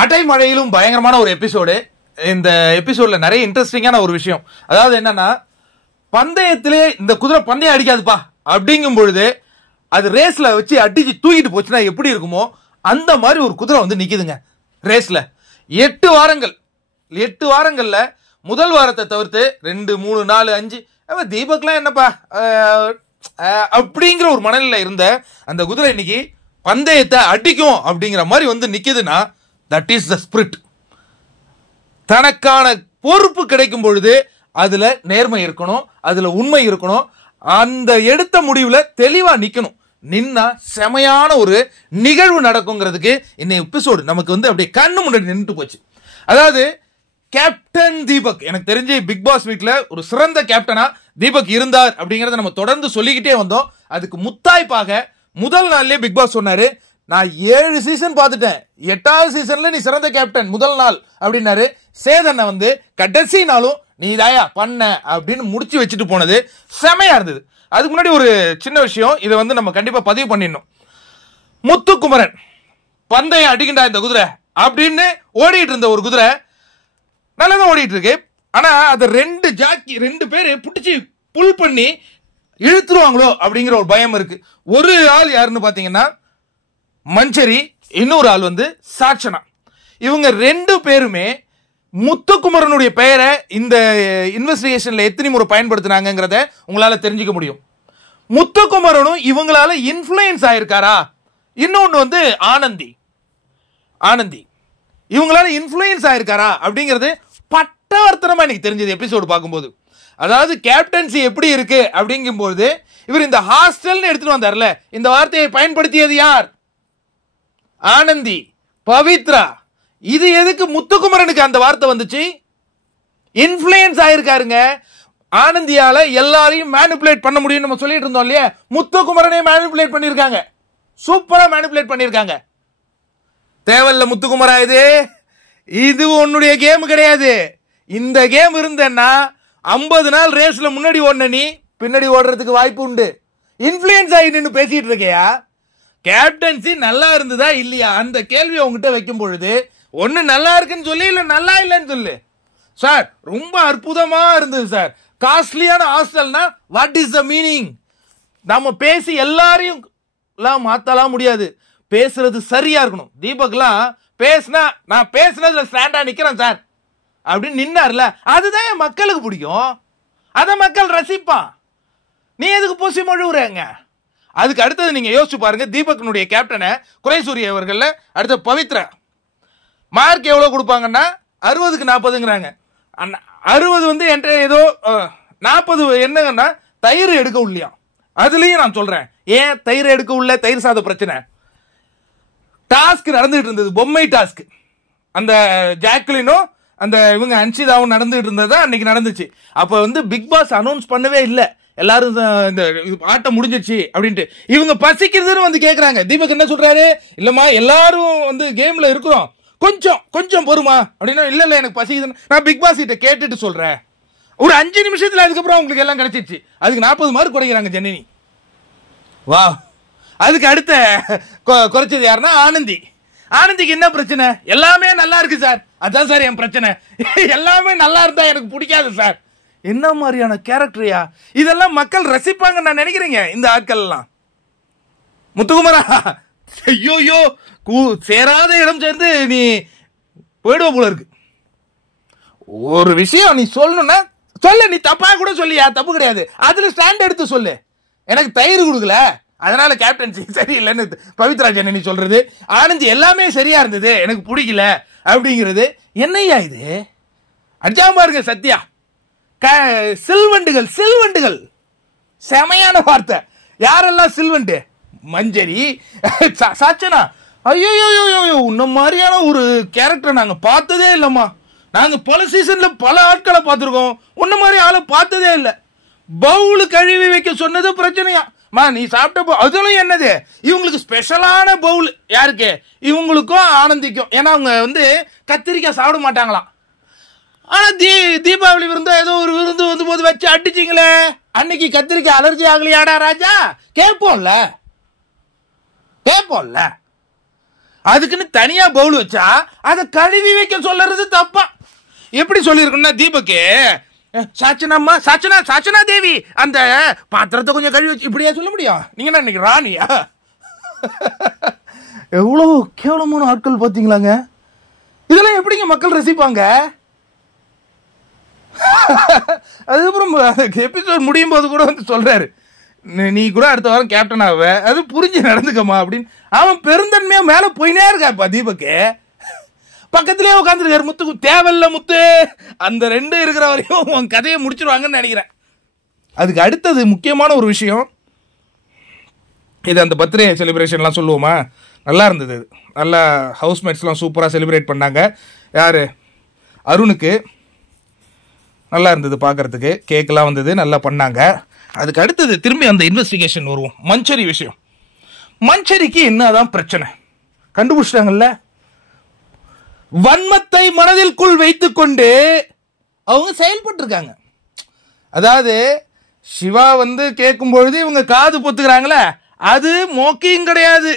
அட்டை மழையிலும் பயங்கரமான ஒரு எபிசோடு. இந்த எபிசோட்ல நிறைய இன்ட்ரெஸ்டிங்கான ஒரு விஷயம். அதாவது என்னன்னா, பந்தயத்திலே இந்த குதிரை பந்தயம் அடிக்காதுப்பா அப்படிங்கும் பொழுது அது ரேஸ்ல வச்சு அடிச்சு தூக்கிட்டு போச்சுன்னா எப்படி இருக்குமோ அந்த மாதிரி ஒரு குதிரை வந்து நிக்குதுங்க ரேஸ்ல. 8 வாரங்கள்ல முதல் வாரத்தை தவிர்த்து 2, 3, 4, 5 தீபக்லாம் என்னப்பா அப்படிங்கிற ஒரு மனநிலை இருந்த அந்த குதிரை இன்னைக்கு பந்தயத்தை அடிக்கும் அப்படிங்கிற மாதிரி வந்து நிக்குதுன்னா தட் இஸ் த ஸ்பிரிட். தனக்கான பொறுப்பு கிடைக்கும் பொழுது அதுல நேர்மை இருக்கணும், அதுல உண்மை இருக்கணும், அந்த எடுத்த முடிவுல தெளிவா நிக்கணும். நின்னா செமையான ஒரு நிகழ்வு நடக்குங்கிறதுக்கு இந்த எபிசோடு நமக்கு வந்து அப்படியே கண்ணு முன்னாடி நின்றுட்டு போச்சு. அதாவது கேப்டன் தீபக், எனக்கு தெரிஞ்சு பிக் பாஸ் வீட்ல ஒரு சிறந்த கேப்டனா தீபக் இருந்தார் அப்படிங்கறத நம்ம தொடர்ந்து சொல்லிக்கிட்டே வந்தோம். அதுக்கு முத்தாய்ப்பாக முதல் நாள்லயே பிக் பாஸ் சொன்னாரு, நான் 7 சீசன் பார்த்துட்டேன், 8வது சீசன்ல நீ சிறந்த கேப்டன் முதல் நாள் அப்படின்னாரு. சேதனை வந்து கடைசி நாளும் நீ தாயா பண்ண அப்படின்னு முடிச்சு வச்சுட்டு போனது செமையா இருந்தது. அதுக்கு முன்னாடி ஒரு சின்ன விஷயம், இதை வந்து நம்ம கண்டிப்பா பதிவு பண்ணிடணும். முத்துக்குமரன் பந்தயம் அடிக்கின்றா இந்த குதிரை அப்படின்னு ஓடிட்டு இருந்த ஒரு குதிரை நல்லதான் ஓடிட்டு இருக்கு. ஆனா அதை 2 பேர் பிடிச்சி புல் பண்ணி இழுத்துருவாங்களோ அப்படிங்கிற ஒரு பயம் இருக்கு. ஒரு ஆள் யாருன்னு பாத்தீங்கன்னா மஞ்சரி, இன்னொரு ஆள் வந்து சாட்சனா. இவங்க 2 பேருமே முத்துக்குமரனுடைய பெயரை இந்த இன்வெஸ்டிகேஷன்ல எத்தனை முறை பயன்படுத்தினாங்கிறத உங்களால தெரிஞ்சுக்க முடியும். முத்துக்குமரனும் இவங்களால இன்ஃப்ளூயன்ஸ் ஆயிருக்காரா? இன்னொன்னு வந்து ஆனந்தி இவங்களால இன்ஃப்ளூயன்ஸ் ஆயிருக்காரா அப்படிங்கிறது பட்டவர்த்தனமா எனக்கு தெரிஞ்சது எபிசோடு பார்க்கும்போது. அதாவது கேப்டன்சி எப்படி இருக்கு அப்படிங்கும்போது இவர் இந்த ஹாஸ்டல்னு எடுத்துட்டு வந்தார்ல, இந்த வார்த்தையை பயன்படுத்தியது யார்? ஆனந்தி, பவித்ரா. இது எதுக்கு முத்துக்குமரனுக்கு அந்த வார்த்தை வந்துச்சு? இன்ஃப்ளூயன்ஸ் ஆயிருக்காருங்க. ஆனந்தியால எல்லாரையும் மேனிபுலேட் பண்ண முடியும் நம்ம சொல்லிட்டு இருந்தோம் இல்லையா, முத்துக்குமரனே மேனிபுலேட் பண்ணிருக்காங்க, சூப்பரா மேனிபுலேட் பண்ணிருக்காங்க. தேவையில்ல முத்துக்குமரா, இது உன்னுடைய கேம் கிடையாது. இந்த கேம் இருந்தேன்னா 50 நாள் ரேஸ்ல முன்னாடி ஓடுன நீ பின்னாடி ஓடுறதுக்கு வாய்ப்பு உண்டு. இன்ஃப்ளூயன்ஸ் ஆகி நின்று பேசிட்டு இருக்கையா? கேப்டன்சி நல்லா இருந்ததா இல்லையா அந்த கேள்வி உங்ககிட்ட வைக்கும் பொழுது ஒன்னு நல்லா இருக்குன்னு சொல்லி, இல்ல நல்லா இல்லைன்னு சொல்லு. சார் ரொம்ப அற்புதமா இருந்தது சார். காஸ்ட்லியான ஹாஸ்டல்னா வாட் இஸ் த மீனிங்? நம்ம பேசி எல்லாரையும் மாத்தலாம் முடியாது, பேசுறது சரியா இருக்கணும். தீபக்லாம் பேசினா நான் பேசுனதுல ஸ்டாண்டா நிக்கிறேன் சார் அப்படின்னு நின்னார்ல, அதுதான் என் மக்களுக்கு பிடிக்கும், அத மக்கள் ரசிப்பான். நீ எதுக்கு பூசி மொழுவுறங்க? அதுக்கு அடுத்தது நீங்க யோசிச்சு பாருங்க, தீபக்னுடைய கேப்டனை குறைசூரிய அவர்கள் அடுத்த பவித்ரா மார்க் எவ்வளவு கொடுப்பாங்கன்னா 60க்கு 40ங்கிறாங்க. 60 வந்து என்கிட்ட ஏதோ 40 என்னங்கன்னா தயிர் எடுக்க உள்ளியா. அதுலயும் நான் சொல்றேன், ஏன் தயிர் எடுக்க உள்ள தயிர் சாத பிரச்சனை. டாஸ்க் நடந்துட்டு இருந்தது, பொம்மை டாஸ்க். அந்த ஜாக்லினும் அந்த இவங்க அன்சிதாவும் நடந்துட்டு இருந்ததா அன்னைக்கு நடந்துச்சு. அப்ப வந்து பிக் பாஸ் அனௌன்ஸ் பண்ணவே இல்லை, எல்லாரும் இந்த ஆட்டம் முடிஞ்சிருச்சு அப்படின்ட்டு. இவங்க பசிக்கிறதுன்னு வந்து கேட்கறாங்க. தீபக் என்ன சொல்றாரு, இல்லம்மா எல்லாரும் வந்து கேம்ல இருக்கிறோம், கொஞ்சம் பொறுமா அப்படின்னா, இல்ல எனக்கு பசிக்குதுன்னு நான் பிக் பாஸ் கிட்ட கேட்டுட்டு சொல்றேன். ஒரு 5 நிமிஷத்துல அதுக்கப்புறம் உங்களுக்கு எல்லாம் கிடைச்சிருச்சு. அதுக்கு 40 மார்க் குறைக்கிறாங்க ஜெனினி. வா, அதுக்கு அடுத்த குறைச்சது யாருன்னா ஆனந்திக்கு என்ன பிரச்சனை? எல்லாமே நல்லா இருக்கு சார், அதான் சார் என் பிரச்சனை. எல்லாமே நல்லா இருந்தா எனக்கு பிடிக்காது சார். என்ன மாதிரியான கேரக்டரியா இதெல்லாம்? மக்கள் ரசிப்பாங்க நான் நினைக்கிறீங்க இந்த ஆட்கள் எல்லாம். முத்துக்குமரா, ஐயோயோ சேராத இடம் சேர்ந்து நீ போயிடுவ போல இருக்கு. ஒரு விஷயம் நீ சொல்லணும்னா சொல்லு, நீ தப்பா கூட சொல்லியா, தப்பு கிடையாது. அதுல ஸ்டாண்ட் எடுத்து சொல்லு. எனக்கு தயிர் கொடுக்கல அதனால கேப்டன்சி சரியில்லைன்னு பவித்ரா ஜனனி சொல்றது, ஆனந்தி எல்லாமே சரியா இருந்தது எனக்கு பிடிக்கல அப்படிங்கிறது என்னையா இது? அடிச்சாம பாருங்க சத்யா, சில்வண்டுகள் செமையான வார்த்தை. யாரெல்லாம் சில்வண்டு? மஞ்சரி, சாச்சனா. ஐயோ, உன்ன மாதிரியான ஒரு கேரக்டர் நாங்க பார்த்ததே இல்லம்மா. நாங்க பல சீசன்ல பல ஆட்களை பார்த்திருக்கோம், உன்ன மாதிரி ஆளை பார்த்ததே இல்லை. பவுல் கழுவி வைக்க சொன்னது பிரச்சனையா? நீ சாப்பிட்ட அதுவும் என்னது? இவங்களுக்கு ஸ்பெஷலான பவுல். யாருக்கு? இவங்களுக்கும் ஆனந்திக்கும். ஏன்னா அவங்க வந்து கத்திரிக்காய் சாப்பிட மாட்டாங்களாம். ஆனா தீபாவளி விருந்தா ஏதோ ஒரு விருந்து வந்து போது வச்சு அடிச்சிங்களே, அன்னைக்கு கத்திரிக்காய் அலர்ஜி ஆகலையாடா ராஜா? கேட்போம்ல. அதுக்குன்னு தனியா பவுல் வச்சா அதை கழுவி வைக்க சொல்றது தப்பா. எப்படி சொல்லியிருக்குன்னா தீபக்கு சாச்சனாம்மா சாச்சனா தேவி அந்த பாத்திரத்தை கொஞ்சம் கழுவி வச்சு இப்படியா சொல்ல முடியும்? நீங்க என்ன இன்னைக்கு ராணியா? எவ்வளோ கேவலமான ஆட்கள் பார்த்தீங்களாங்க. இதெல்லாம் எப்படிங்க மக்கள் ரசிப்பாங்க? அதுக்கப்புறம் எபிசோட் முடியும் போது கூட வந்து சொல்றாரு, நீ கூட அடுத்த வாரம் கேப்டன் ஆவ, அது புரிஞ்சு நடந்துக்கமா அப்படின்னு. அவன் பெருந்தன்மையா மேல போயினே இருக்காப்பா தீபக்கு. பக்கத்திலே உட்காந்துருக்காரு முத்து. தேவையில்ல முத்து, அந்த 2 இருக்கிற வரையும் உன் கதையை முடிச்சிருவாங்கன்னு நினைக்கிறேன். அதுக்கு அடுத்தது முக்கியமான ஒரு விஷயம், இது அந்த பர்த்டே செலிப்ரேஷன்லாம் சொல்லுவோமா, நல்லா இருந்தது. நல்லா ஹவுஸ்மேட்ஸ்லாம் சூப்பராக செலிப்ரேட் பண்ணாங்க. யார்? அருணுக்கு நல்லா இருந்தது பார்க்குறதுக்கு. கேக்கெலாம் வந்தது, நல்லா பண்ணாங்க. அதுக்கு அடுத்தது திரும்பி அந்த இன்வெஸ்டிகேஷன் வருவோம். மஞ்சரி விஷயம். மஞ்சரிக்கு என்னதான் பிரச்சனை கண்டுபிடிச்சிட்டாங்கல்ல. வன்மத்தை மனதிற்குள் வைத்துக்கொண்டு அவங்க செயல்பட்டு இருக்காங்க. அதாவது சிவா வந்து கேட்கும் பொழுது இவங்க காது பொத்துக்கிறாங்களே, அது மோக்கியும் கிடையாது,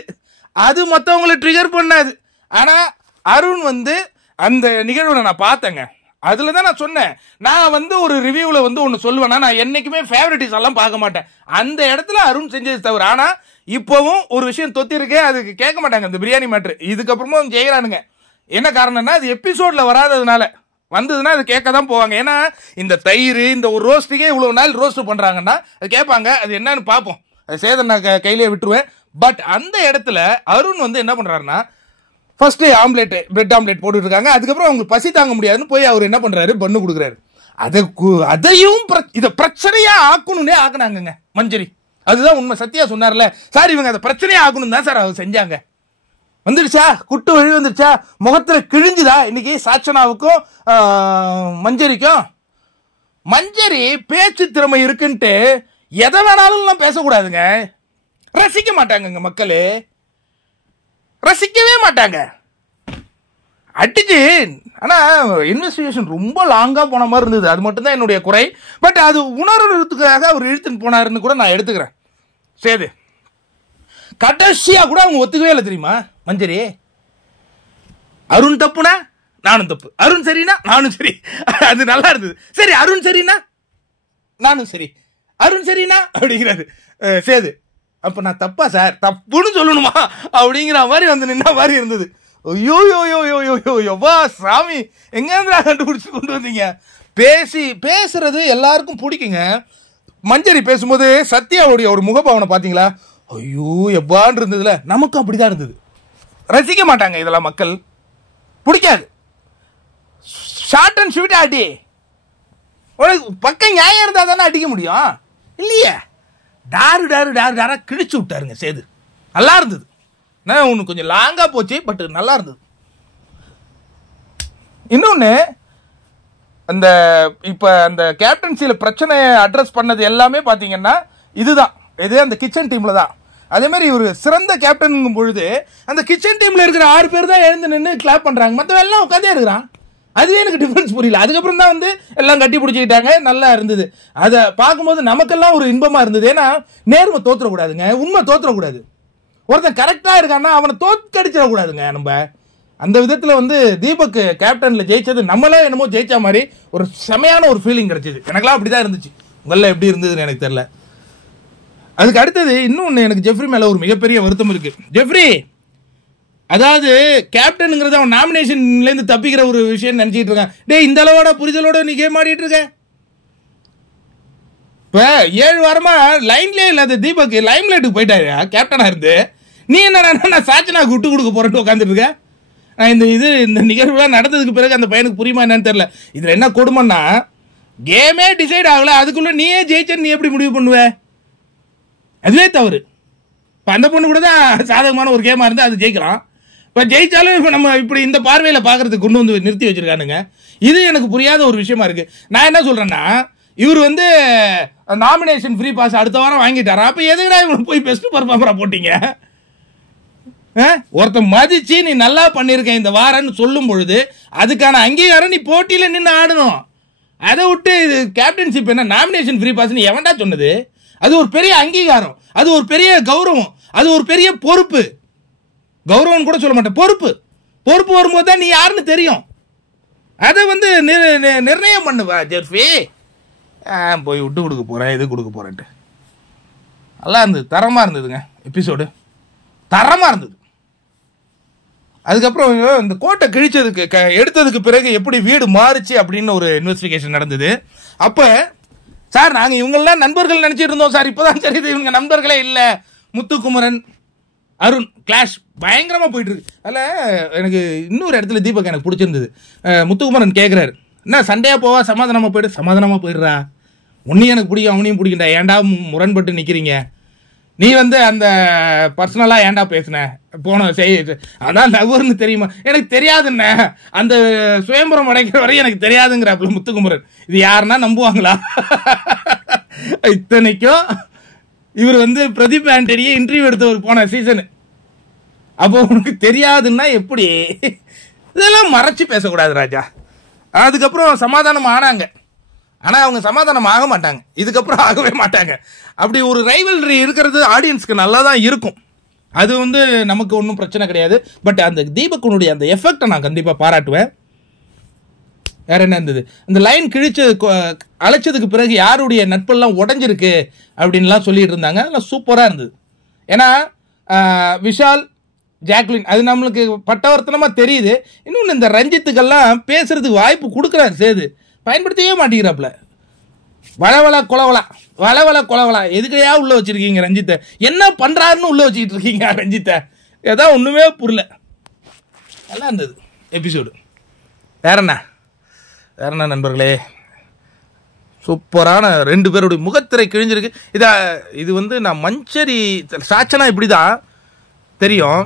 அது மற்றவங்களை ட்ரிகர் பண்ணாது. ஆனால் அருண் வந்து அந்த நிகழ்வை நான் பார்த்தேங்க. அதில் தான் நான் சொன்னேன், நான் வந்து ஒரு ரிவ்யூவில் வந்து ஒன்று சொல்லுவேன்னா, நான் என்றைக்குமே ஃபேவரட்டிஸ் எல்லாம் பார்க்க மாட்டேன். அந்த இடத்துல அருண் செஞ்சது தவிர. ஆனால் இப்போவும் ஒரு விஷயம் தொத்திருக்கேன், அதுக்கு கேட்க மாட்டாங்க இந்த பிரியாணி மேட்ரு. இதுக்கப்புறமும் செய்கிறானுங்க. என்ன காரணம்னா, அது எபிசோடில் வராததுனால. வந்ததுன்னா அது கேட்க தான் போவாங்க. ஏன்னா இந்த தயிர், இந்த ஒரு ரோஸ்ட்டுக்கே இவ்வளோ நாள் ரோஸ்ட் பண்ணுறாங்கன்னா அது கேட்பாங்க. அது என்னன்னு பார்ப்போம். அது சேதன் நான் கையிலே விட்டுருவேன். பட் அந்த இடத்துல அருண் வந்து என்ன பண்ணுறாருன்னா, ஃபர்ஸ்ட் ஆம்லேட், பிரெட் ஆம்லேட் போட்டுட்டு இருக்காங்க. அதுக்கப்புறம் அவங்களுக்கு பசி தாங்க முடியாதுன்னு போய் அவர் என்ன பண்ணுறாரு, பண்ணு கொடுக்குறாரு. அதையும் இதை பிரச்சனையா ஆக்கணும்னே ஆக்குனாங்க மஞ்சரி. அதுதான் உண்மை. சத்யா சொன்னார்ல சார், இவங்க அதை பிரச்சனையா ஆக்கணும் தான் சார் அவர் செஞ்சாங்க. வந்துருச்சா குட்டு வழி வந்துருச்சா, முகத்தில் கிழிஞ்சுதா இன்னைக்கு சாச்சனாவுக்கும் மஞ்சரிக்கும். மஞ்சரி பேச்சு திறமை இருக்குன்ட்டு எதை வேணாலும் பேசக்கூடாதுங்க. ரசிக்க மாட்டாங்க மக்கள், ரசிக்கவே மாட்டாங்க. அடிச்சு. ஆனால் இன்வெஸ்டிகேஷன் ரொம்ப லாங்காக போன மாதிரி இருந்தது. அது மட்டும்தான் என்னுடைய குறை. பட் அது உணர்வுறதுக்காக அவர் இழுத்துன்னு போனாருன்னு கூட நான் எடுத்துக்கிறேன். சரி, கடைசியா கூட அவங்க ஒத்துக்கவே இல்லை தெரியுமா மஞ்சரி. அருண் தப்புனா நானும் தப்பு, அருண் சரினா நானும் சரி. அது நல்லா இருந்தது. சரி அருண் சரினா நானும் சரி, அருண் சரினா அப்படிங்கிறாரு. சேது அப்ப நான் தப்பா சார், தப்புன்னு சொல்லணுமா அப்படிங்கிற மாதிரி வந்து நின்ன மாதிரி இருந்தது. ஐயோ யோவா சாமி, எங்க கண்டுபிடிச்சு கொண்டு வந்தீங்க. பேசுறது எல்லாருக்கும் பிடிக்குங்க. மஞ்சரி பேசும்போது சத்யாவுடைய ஒரு முகபாவனை பார்த்தீங்களா? ஐயோ எவ்வான்னு இருந்ததுல, நமக்கும் அப்படிதான் இருந்தது. ரசிக்க மாட்டாங்க இதெல்லாம் மக்கள், பிடிக்காது. ஷார்ட் அண்ட் ஸ்வீட் அடி. உனக்கு பக்கம் நியாயம் இருந்தா தானே அடிக்க முடியும், இல்லையே? டாரு டாரு டாரு டாரா கிழிச்சு விட்டாருங்க சேது. நல்லா இருந்தது. ஒன்று கொஞ்சம் லாங்கா போச்சு, பட் நல்லா இருந்தது. இன்னொன்று, அந்த இப்போ அந்த கேப்டன்சியில் பிரச்சனையை அட்ரஸ் பண்ணது எல்லாமே பார்த்தீங்கன்னா இதுதான். இது அந்த கிச்சன் டீமில் தான். அதே மாதிரி ஒரு சிறந்த கேப்டனுங்கும் பொழுது அந்த கிச்சன் டீமில் இருக்கிற 6 பேர் தான் எழுந்து நின்று கிளாப் பண்ணுறாங்க, மற்றவன் எல்லாம் உட்காந்தே இருக்கிறான். அதுவே எனக்கு டிஃபரன்ஸ் புரியல. அதுக்கப்புறம் தான் வந்து எல்லாம் கட்டி பிடிச்சிக்கிட்டாங்க, நல்லா இருந்தது. அதை பார்க்கும்போது நமக்கெல்லாம் ஒரு இன்பமாக இருந்தது. ஏன்னா நேர்மை தோத்துறக்கூடாதுங்க, உண்மை தோத்துறக்கூடாது. ஒருத்தன் கரெக்டாக இருக்கான்னா அவனை தோற்கடிச்சிடக்கூடாதுங்க. நம்ம அந்த விதத்தில் வந்து தீபக் கேப்டனில் ஜெயிச்சது நம்மளே என்னமோ ஜெயிச்சா மாதிரி ஒரு செமையான ஒரு ஃபீலிங் கிடைச்சிது. எனக்குலாம் அப்படி தான் இருந்துச்சு. உங்களெல்லாம் எப்படி இருந்ததுன்னு எனக்கு தெரியல. அதுக்கு அடுத்தது இன்னொன்று, எனக்கு ஜெஃப்ரி மேலே ஒரு மிகப்பெரிய வருத்தம் இருக்கு. ஜெஃப்ரி அதாவது கேப்டனுங்கிறது அவன் நாமினேஷன்லேருந்து தப்பிக்கிற ஒரு விஷயம் நினச்சிக்கிட்டு இருக்கான். டே இந்த அளவோட புரிதலோட நீ கேம் ஆடிட்டு இருக்க. இப்போ 7 வாரமா லைன்லேயே இல்லாத தீபக் லைம்லைட்டுக்கு போயிட்டாரு கேப்டனாக இருந்து. நீ என்ன நான் சாச்சனாக்கு விட்டு கொடுக்க போறேன்னு உட்காந்துட்டு இருக்க. நான் இந்த நிகழ்வுலாம் நடந்ததுக்கு பிறகு அந்த பையனுக்கு புரியுமா என்னன்னு தெரியல. இதில் என்ன கொடுமைன்னா, கேமே டிசைட் ஆகல, அதுக்குள்ளே நீயே ஜெயிச்சன்னு நீ எப்படி முடிவு பண்ணுவ? அதுவே தவறு. இப்போ அந்த பொண்ணு கூட தான் சாதகமான ஒரு கேமாக இருந்தால் அது ஜெயிக்கலாம். இப்போ ஜெயிச்சாலும் இப்போ நம்ம இப்படி இந்த பார்வையில் பார்க்குறதுக்கு கொண்டு வந்து நிறுத்தி வச்சுருக்கானுங்க. இது எனக்கு புரியாத ஒரு விஷயமா இருக்குது. நான் என்ன சொல்கிறேன்னா, இவர் வந்து நாமினேஷன் ஃப்ரீ பாஸ் அடுத்த வாரம் வாங்கிட்டாரா? அப்போ எதுக்குடா இவங்க போய் பெஸ்ட் பர்ஃபார்மராக போட்டீங்க? ஒருத்தன் மதிச்சு நீ நல்லா பண்ணியிருக்க இந்த வாரம்னு சொல்லும் பொழுது அதுக்கான அங்கீகாரம் நீ போட்டியில் நின்று ஆடணும். அதை விட்டு இது கேப்டன்ஷிப் என்ன நாமினேஷன் ஃப்ரீ பாஸ்ன்னு எவன்டா சொன்னது? அது ஒரு பெரிய அங்கீகாரம், அது ஒரு பெரிய கௌரவம், அது ஒரு பெரிய பொறுப்பு. கௌரவம் கூட சொல்ல மாட்டேன், பொறுப்பு வரும்போது தான் நீ யாருன்னு தெரியும். அதை வந்து நிர்ணயம் பண்ணுவா ஜெர்ஃபி. போய் விட்டு கொடுக்க போகிறேன், இது கொடுக்க போகிறேன்ட்டு. நல்லா இருந்தது, தரமாக இருந்ததுங்க எபிசோடு, தரமாக இருந்தது. அதுக்கப்புறம் இந்த கோட்டை கிழிச்சதுக்கு எடுத்ததுக்கு பிறகு எப்படி வீடு மாறுச்சு அப்படின்னு ஒரு இன்வெஸ்டிகேஷன் நடந்தது. அப்போ சார் நாங்கள் இவங்கெல்லாம் நண்பர்கள் நினச்சிட்டு இருந்தோம் சார், இப்போ தான் சரி இவங்க நண்பர்களே இல்லை. முத்துக்குமரன் அருண் கிளாஷ் பயங்கரமாக போயிட்டு இருக்கு. அதில் எனக்கு இன்னொரு இடத்துல தீபக் எனக்கு பிடிச்சிருந்தது. முத்துக்குமரன் கேட்குறாரு, என்ன சண்டையாக போவா சமாதானமாக போயிடு. சமாதானமாக போயிடுறா, ஒன்றையும் எனக்கு பிடிக்கும் அவனையும் பிடிக்கண்டா, ஏன்டா முரண்பட்டு நிற்கிறீங்க, நீ வந்து அந்த பர்சனலாக ஏன்டா பேசுன போன அதான் லவ்வர்னு தெரியுமா, எனக்கு தெரியாதுண்ணே, அந்த சுயம்பரம் அடைக்கிற வரையும் எனக்கு தெரியாதுங்கிறாப்புல முத்துக்குமரன். இது யாருன்னா நம்புவாங்களா? இத்தனைக்கும் இவர் வந்து பிரதீப் ஆண்டனியை இன்டர்வியூ எடுத்தவர் போன சீசனு. அப்போ உனக்கு தெரியாதுன்னா எப்படி? இதெல்லாம் மறைச்சு பேசக்கூடாது ராஜா. அதுக்கப்புறம் சமாதானம் ஆனாங்க, ஆனால் அவங்க சமாதானம் ஆக மாட்டாங்க, இதுக்கப்புறம் ஆகவே மாட்டாங்க. அப்படி ஒரு ரைவல்ரி இருக்கிறது ஆடியன்ஸ்க்கு நல்லா தான் இருக்கும், அது வந்து நமக்கு ஒன்றும் பிரச்சனை கிடையாது. பட் அந்த தீபக்குனுடைய அந்த எஃபெக்டை நான் கண்டிப்பாக பாராட்டுவேன். வேற என்ன இருந்தது, இந்த லைன் அழைச்சதுக்கு பிறகு யாருடைய நட்பெல்லாம் உடஞ்சிருக்கு அப்படின்லாம் சொல்லிட்டு இருந்தாங்க, அதெல்லாம் சூப்பராக இருந்தது. ஏன்னா விஷால் ஜாக்லின் அது நம்மளுக்கு பட்டவர்த்தனமாக தெரியுது. இன்னொன்று இந்த ரஞ்சித்துக்கெல்லாம் பேசுறதுக்கு வாய்ப்பு கொடுக்குறாரு சேது, பயன்படுத்தவே மாட்டேங்கிறாப்புல. வளவள கொலவளா எதுக்கையா உள்ள வச்சிருக்கீங்க ரஞ்சித்தை, என்ன பண்றாருன்னு உள்ள வச்சுக்கிட்டு இருக்கீங்க ரஞ்சித்தை, ஏதாவது ஒண்ணுமே புரியல. நல்லா இருந்தது எபிசோடு. வேற என்ன நண்பர்களே, சூப்பரான 2 பேருடைய முகத்திரை கிழிஞ்சிருக்கு. இது வந்து நான் மஞ்சரி சாச்சனா இப்படிதான் தெரியும்.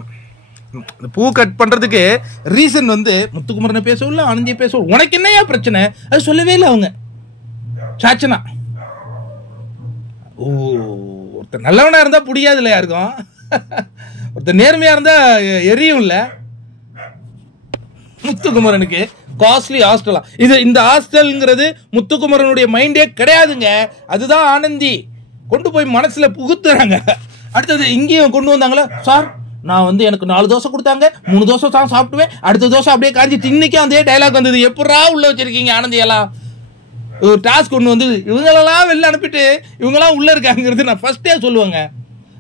பூ கட் பண்றதுக்கு ரீசன் வந்து முத்துக்குமரனை பேசவில்லை, ஆனந்தியை பேசவில்லை, உனக்கு என்னையா பிரச்சனை அது சொல்லவே இல்லை அவங்க. சாச்சனா ஒருத்தர் நல்லவனா இருந்தா பிடிக்காது இல்லை யாருக்கும், ஒருத்தர் நேர்மையா இருந்தா எரியும் இல்லை. முத்துக்குமரனுக்கு காஸ்ட்லி ஹாஸ்டலா இந்த ஹாஸ்டல்ங்கிறது முத்துக்குமரனுடைய மைண்டே கிடையாதுங்க. அதுதான் ஆனந்தி கொண்டு போய் மனசுல புகுத்துறாங்க. அடுத்தது இங்கேயும் கொண்டு வந்தாங்களா சார், நான் வந்து எனக்கு 4 தோசை கொடுத்தாங்க, 3 தோசை தான் சாப்பிடுவேன், அடுத்த தோசை அப்படியே காஞ்சிட்டு இன்னைக்கும் அதே டைலாக் வந்தது. எப்படா உள்ள வச்சிருக்கீங்க ஆனந்தியெல்லாம்? ஒரு டாஸ்க் ஒன்று வந்து இவங்களெல்லாம் வெளில அனுப்பிட்டு இவங்கெல்லாம் உள்ள இருக்காங்கிறது நான் ஃபர்ஸ்டே சொல்லுவாங்க.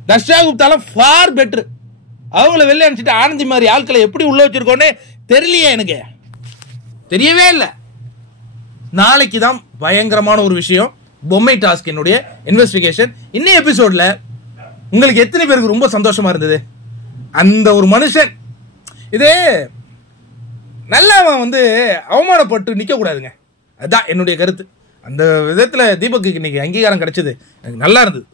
தர்ஷா குப்தாலாம் ஃபார் பெட்ரு, அவங்கள வெளில அனுப்பிச்சிட்டு ஆனந்தி மாதிரி ஆட்களை எப்படி உள்ள வச்சிருக்கோன்னு தெரியலையே, எனக்கு தெரியவே இல்லை. நாளைக்கு தான் பயங்கரமான ஒரு விஷயம், பொம்மை டாஸ்க் என்னுடைய இன்வெஸ்டிகேஷன். இன்னும் எபிசோட்ல உங்களுக்கு எத்தனை பேருக்கு ரொம்ப சந்தோஷமா இருந்தது? அந்த ஒரு மனுஷன் இது நல்லா வந்து அவமானப்பட்டு நிற்க கூடாதுங்க, அதுதான் என்னுடைய கருத்து. அந்த விதத்தில் தீபக்கு இன்னைக்கு அங்கீகாரம் கிடைச்சது, எனக்கு நல்லா இருந்தது.